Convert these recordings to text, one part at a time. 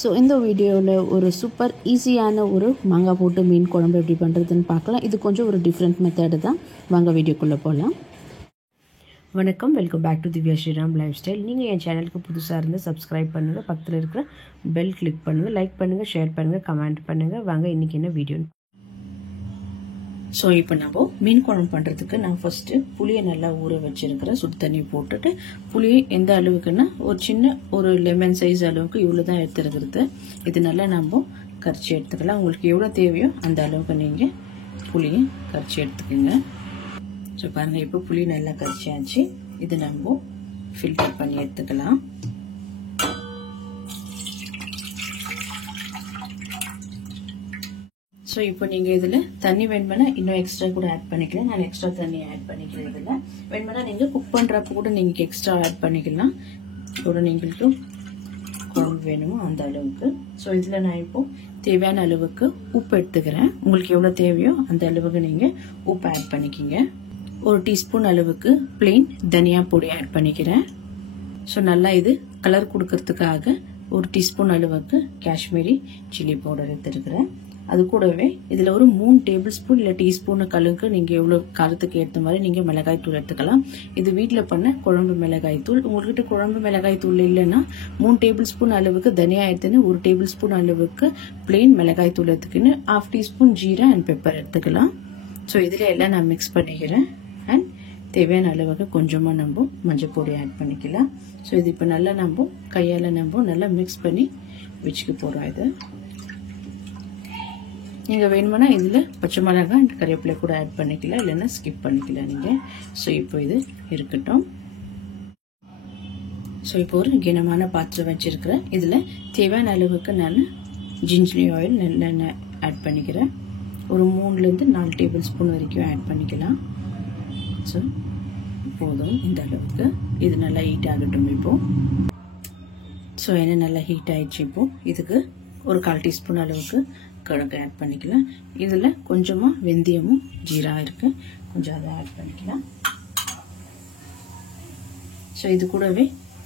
So இந்த வீடியோவில் ஒரு சூப்பர் ஈஸியான ஒரு மாங்காய் போட்டு மீன் குழம்பு எப்படி பண்ணுறதுன்னு பார்க்கலாம். இது கொஞ்சம் ஒரு டிஃப்ரெண்ட் மெத்தடு தான். வாங்க வீடியோக்குள்ளே போகலாம். வணக்கம், welcome back to Divya Sriram lifestyle. நீங்கள் என் சேனலுக்கு புதுசாக இருந்து சப்ஸ்கிரைப் பண்ணுங்கள், பக்கத்தில் இருக்கிற பெல் கிளிக் பண்ணுங்கள், லைக் பண்ணுங்கள், ஷேர் பண்ணுங்கள், கமெண்ட் பண்ணுங்கள். வாங்க இன்றைக்கி என்ன வீடியோன்னு. ஸோ இப்போ நம்ம மீன் குழம்பு பண்ணுறதுக்கு நான் ஃபஸ்ட்டு புளியை நல்லா ஊற வச்சுருக்கிறேன். சுடு தண்ணி போட்டுட்டு புளியை எந்த அளவுக்குன்னா ஒரு லெமன் சைஸ் அளவுக்கு இவ்வளோ தான் எடுத்துருக்கிறது. இது நல்லா நம்ம கரைச்சி எடுத்துக்கலாம். உங்களுக்கு எவ்வளோ தேவையோ அந்த அளவுக்கு நீங்கள் புளியை கரைச்சி எடுத்துக்கோங்க. ஸோ பாருங்கள், இப்போ புளி நல்லா கரைச்சாச்சு. இது நம்ம ஃபில்டர் பண்ணி எடுத்துக்கலாம். ஸோ இப்போ நீங்கள் இதில் தண்ணி வேணுமென்னா இன்னும் எக்ஸ்ட்ரா கூட ஆட் பண்ணிக்கலாம். நான் எக்ஸ்ட்ரா தண்ணி ஆட் பண்ணிக்கிறேன். இதில் வேணுமென்னா நீங்கள் குக் பண்ணுறப்ப கூட நீங்கள் எக்ஸ்ட்ரா ஆட் பண்ணிக்கலாம். கூட நீங்களுக்கு குழம்பு வேணுமோ அந்த அளவுக்கு. ஸோ இதில் நான் இப்போது தேவையான அளவுக்கு உப்பு எடுத்துக்கிறேன். உங்களுக்கு எவ்வளோ தேவையோ அந்த அளவுக்கு நீங்கள் உப்பு ஆட் பண்ணிக்கிங்க. ஒரு டீஸ்பூன் அளவுக்கு பிளெயின் தனியா பொடி ஆட் பண்ணிக்கிறேன். ஸோ நல்லா இது கலர் கொடுக்கறதுக்காக ஒரு டீஸ்பூன் அளவுக்கு காஷ்மீரி சில்லி பவுடர் எடுத்துருக்கிறேன். அது கூடவே இதில் ஒரு 3 டேபிள் ஸ்பூன் இல்லை டீஸ்பூன் கழுவுக்கு நீங்கள் எவ்வளோ காரத்துக்கு ஏற்ற மாதிரி நீங்கள் மிளகாய் தூள் எடுத்துக்கலாம். இது வீட்டில் பண்ண குழம்பு மிளகாய் தூள். உங்கள்கிட்ட குழம்பு மிளகாய் தூள் இல்லைன்னா 3 டேபிள் ஸ்பூன் அளவுக்கு தனியா எடுத்துன்னு 1 டேபிள் ஸ்பூன் அளவுக்கு பிளெயின் மிளகாய் தூள் எடுத்துக்கின்னு 1/2 டீஸ்பூன் ஜீரா அண்ட் பெப்பர் எடுத்துக்கலாம். ஸோ இதில் எல்லாம் நான் மிக்ஸ் பண்ணிக்கிறேன். அண்ட் தேவையான அளவுக்கு கொஞ்சமாக நம்ம மஞ்சள் பொடி ஆட் பண்ணிக்கலாம். ஸோ இது இப்போ நல்லா நம்ம கையால் நம்ம நல்லா மிக்ஸ் பண்ணி வச்சுக்க போகிறோம். இது நீங்கள் வேணுமென்னா இதில் பச்சை மிளகாய் அண்ட் கறிவேப்பிலை கூட ஆட் பண்ணிக்கலாம், இல்லைன்னா ஸ்கிப் பண்ணிக்கலாம் நீங்கள். ஸோ இப்போ இது இருக்கட்டும். ஸோ இப்போ ஒரு கனமான பாத்திரம் வச்சுருக்கிறேன். இதில் தேவையான அளவுக்கு நான் ஜிஞ்சர் ஆயில் நல்லெண்ணெய் ஆட் பண்ணிக்கிறேன். ஒரு 3லேருந்து 4 டேபிள் ஸ்பூன் வரைக்கும் ஆட் பண்ணிக்கலாம். ஸோ போதும் இந்த அளவுக்கு. இது நல்லா ஹீட் ஆகட்டும் இப்போது. ஸோ என்ன நல்லா ஹீட் ஆகிடுச்சு. இப்போது இதுக்கு ஒரு 1/4 டீஸ்பூன் அளவுக்கு கடுகு ஆட் பண்ணிக்கலாம். இதில் கொஞ்சமாக வெந்தயமும் ஜீரா இருக்குது, கொஞ்சம் அதை ஆட் பண்ணிக்கலாம். ஸோ இது கூடவே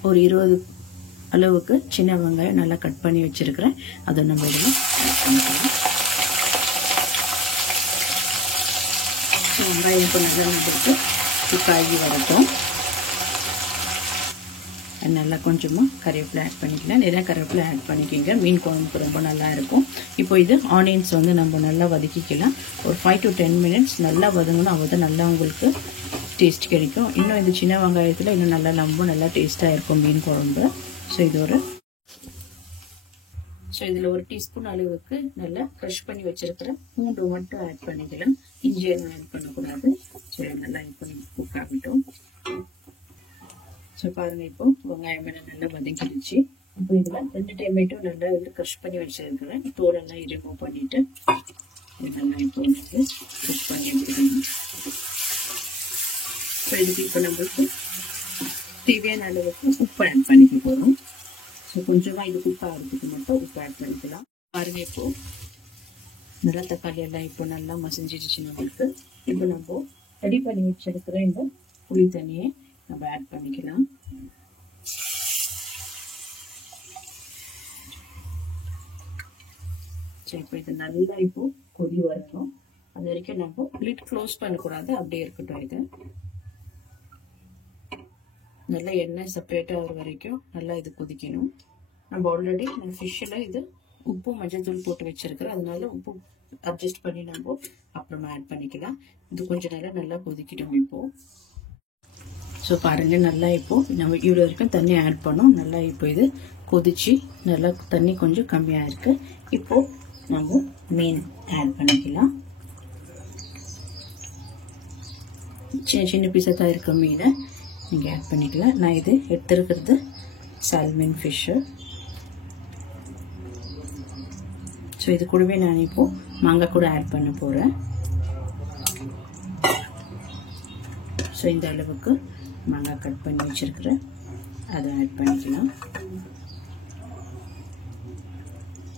ஒரு 20 அளவுக்கு சின்ன வெங்காயம் நல்லா கட் பண்ணி வச்சுருக்கிறேன். அதை நம்ம இதில் ஆட் பண்ணிக்கலாம். ஸோ வெங்காயம் இப்போ நல்லா நம்மளுக்கு காய்கறி வரட்டும். நல்லா கொஞ்சமாக கறிவேப்பிலை ஆட் பண்ணிக்கலாம். நிறைய கறிவேப்பிலை ஆட் பண்ணிக்கிங்க, மீன் குழம்புக்கு ரொம்ப நல்லா இருக்கும். இப்போ இது ஆனியன்ஸ் வந்து நம்ம நல்லா வதக்கிக்கலாம். ஒரு 5 to 10 மினிட்ஸ் நல்லா வதங்கணும். அப்போ நல்லா உங்களுக்கு டேஸ்ட் கிடைக்கும். இன்னும் இந்த சின்ன வெங்காயத்தில் இன்னும் நல்லா டேஸ்ட்டாக இருக்கும் மீன் குழம்பு. ஸோ இதில் ஒரு டீஸ்பூன் அளவுக்கு நல்லா க்ரஷ் பண்ணி வச்சிருக்கிற பூண்டு மட்டும் ஆட் பண்ணிக்கலாம். இஞ்சி ஆட் பண்ணக்கூடாது. சரி, நல்லா இப்போ குக் ஆகட்டும். ஸோ பாருங்க, இப்போ வெங்காயம் நல்லா வதங்கிடுச்சு. இப்போ இதில் 2 டொமேட்டோ நல்லா க்ரஷ் பண்ணி வச்சிருக்கிறேன். தோலெல்லாம் ரிமூவ் பண்ணிட்டு நல்லா இப்போ குக் பண்ணி எடுத்துக்கணும். ஸோ இதுக்கு இப்போ நம்மளுக்கு தேவையான அளவுக்கு உப்பு ஆட் பண்ணிக்க போகிறோம். ஸோ கொஞ்சமாக இது குக் ஆகிறதுக்கு மட்டும் உப்பு ஆட் பண்ணிக்கலாம். பாருங்க, இப்போ நல்லா தக்காளி எல்லாம் இப்போ நல்லா மசிஞ்சிடுச்சு நம்மளுக்கு. இப்போ நம்ம ரெடி பண்ணி வச்சிருக்கிற இந்த புளி தண்ணியை நம்ம ஆட் பண்ணிக்கலாம். சரி, இப்போ இது நல்லா இப்போ கொதி வரணும். அது வரைக்கும் நம்ம லிட் க்ளோஸ் பண்ணக்கூடாது, அப்படியே இருக்கட்டும். இது நல்லா எண்ணெய் செப்பரேட் ஆகிற வரைக்கும் நல்லா இது கொதிக்கணும். நம்ம ஆல்ரெடி ஃபிஷ்ஷில் இது உப்பு மஞ்சள் தூள் போட்டு வச்சிருக்கிறேன். அதனால உப்பு அட்ஜஸ்ட் பண்ணி நம்ம அப்புறமா ஆட் பண்ணிக்கலாம். இது கொஞ்சம் நேரம் நல்லா கொதிக்கிடும் இப்போ. ஸோ பாருங்கள், நல்லா இப்போது நம்ம இவ்வளோ வரைக்கும் தண்ணி ஆட் பண்ணோம். நல்லா இப்போ இது கொதிச்சு நல்லா தண்ணி கொஞ்சம் கம்மியாக இருக்குது. இப்போது நம்ம மீன் ஆட் பண்ணிக்கலாம். சின்ன பீஸாக தான் இருக்க மீனை நீங்கள் ஆட் பண்ணிக்கலாம். நான் இது எடுத்துருக்கிறது சால்மன் ஃபிஷ்ஷு. ஸோ இது கூடவே நான் இப்போது மாங்காய் கூட ஆட் பண்ண போகிறேன். ஸோ இந்த அளவுக்கு மாங்காய் கட் பண்ணி வச்சுருக்கிறேன், அதை ஆட் பண்ணிக்கலாம்.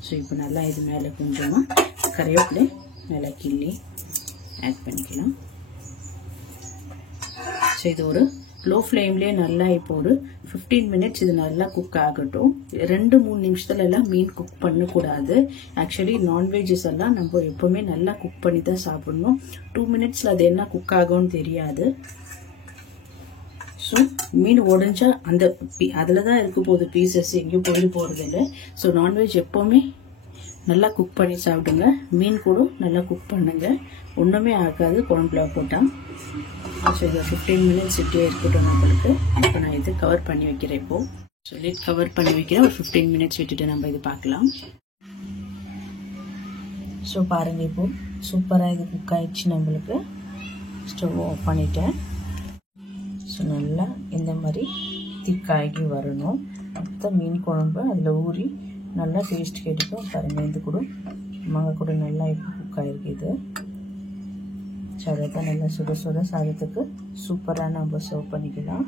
ஸோ இப்போ நல்லா இது மேலே கொஞ்சமாக கறிவேப்பிலை மேலே கிள்ளி ஆட் பண்ணிக்கலாம். ஸோ இது ஒரு லோ ஃப்ளேம்லேயே நல்லா இப்போ ஒரு 15 மினிட்ஸ் இது நல்லா குக் ஆகட்டும். 2-3 நிமிஷத்துல எல்லாம் மீன் குக் பண்ணக்கூடாது. ஆக்சுவலி நான்வெஜ்ஜஸ் எல்லாம் நம்ம எப்பவுமே நல்லா குக் பண்ணி தான் சாப்பிடணும். 2 மினிட்ஸ்ல அது என்ன குக் ஆகும்னு தெரியாது. ஸோ மீன் உடஞ்சா அந்த அதில் தான் இருக்க போகுது பீசஸ், எங்கேயும் போயிட்டு போகிறது இல்லை. ஸோ நான்வெஜ் எப்போவுமே நல்லா குக் பண்ணி சாப்பிடுங்க. மீன் கூட நல்லா குக் பண்ணுங்க, ஒன்றுமே ஆகாது குழம்புல போட்டால். ஸோ இது 15 மினிட்ஸ் இப்படியே இருக்கட்டும் நம்மளுக்கு. இப்போ நான் இது கவர் பண்ணி வைக்கிறேன். இப்போது சொல்லி கவர் பண்ணி வைக்கிறேன். ஒரு 15 மினிட்ஸ் விட்டுட்டு நம்ம இது பார்க்கலாம். ஸோ பாருங்கள், இப்போது சூப்பராக இது குக் ஆயிடுச்சு. நம்மளுக்கு ஸ்டவ் ஆஃப் பண்ணிட்டேன். ஸோ நல்லா இந்த மாதிரி திக்காகி வரணும். மொத்த மீன் குழம்பு அதில் ஊறி நல்லா டேஸ்ட் கிடைக்கும். பாருங்கள், இது கூட மாங்காய் கூட நல்லா இப்போ குக் ஆகிருக்கு. இது சாதத்தை நல்லா சுட சுட சாதத்துக்கு சூப்பராக நம்ம சர்வ் பண்ணிக்கலாம்.